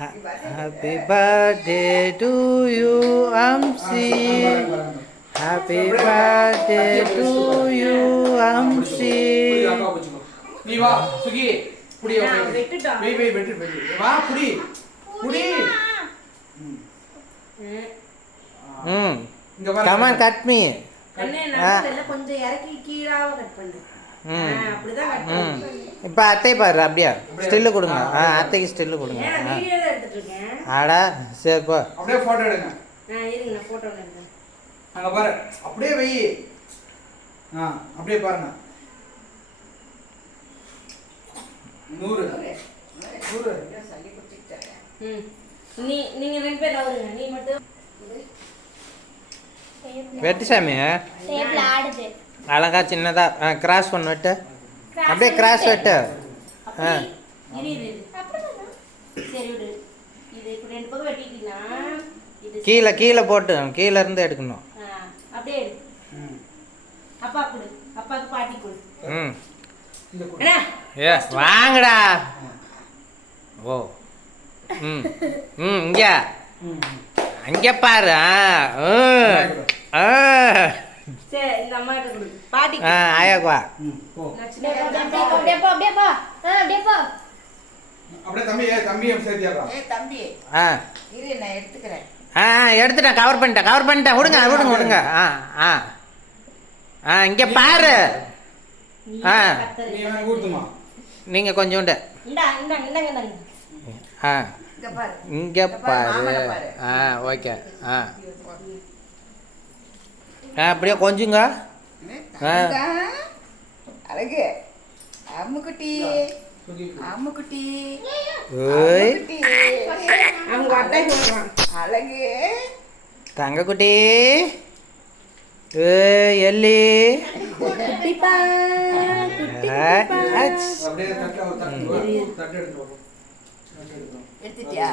Happy birthday to you, Amsi. Happy birthday to you, Amsi. நீ வா சுகி புடி wait வா புடி இங்க வா. Come on, cut me. கண்ணே நான் கொஞ்சம் இறக்கி கீழாவ கட் பண்ணு. அப்படிதான் கட் பண்ணு. இப்போ அத்தை பாரு அப்படியே ஸ்டில்லு கொடுங்க. அத்தைக்கு ஸ்டில்லு கொடுங்க. நான் வீடியோ தான் எடுத்துட்டு இருக்கேன். ஆடா சரி போ. அப்படியே போட்டோ எடுங்க. இருங்க நான் போட்டோ எடுக்கிறேன். அங்க பாரு அப்படியே வை. அப்படியே பாருங்க. 100 சொல்லி கொடுத்துட்டாங்க. நீங்க ரெண்டு பேர் அவருங்க. நீ மட்டும் வெட்டு சாமி. டேபிள் ஆடுது. அழகா சின்னதா கிராஸ் பண்ண வெட்டு. அப்படியே கிராஸ் வெட்டு. இரு சரி விடு. இது இப்படி ரெண்டு பக்கம் வெட்டிட்டீனா இது கீழே போட்டு கீழ இருந்து எடுக்கணும். அப்படியே எடு. அப்பா கொடு. அப்பாக்கு பாட்டி கொடு. இந்த கொடு. அண்ணா ஏ வாங்கடா. ஓ இங்க அங்க பாரு. சரி இந்த அம்மா கிட்ட கொடு. பாட்டி ஆயாக்கு வா. போ. அப்படியே போ. அப்படியே போ. அப்படியே தம்பி சேர்த்தியாடா. தம்பி ஆ இரு நான் எடுத்துக்கிறேன். எடுத்துட்டேன். கவர் பண்ணிட்டேன். விடுங்க. இங்க பாரு. நீ வேணா ஊத்துமா. நீங்க கொஞ்சோண்டு. இந்தாங்க இங்க பாரு. இங்க பாரு. மாமனை பாரு. ஓகே. அப்படியே கொஞ்சுங்க. தங்கா. அழகு அம்முக்குட்டி சுகி அம்முக்குட்டி ஓய் அம்முக்குட்டி. அவங்க அட்டை சொல்றான். அழகு தங்க குட்டி. ஏய் எல்லி. குட்டிப்பா அப்படியே தட்டு எடுத்து வா. எடுத்துட்டியா?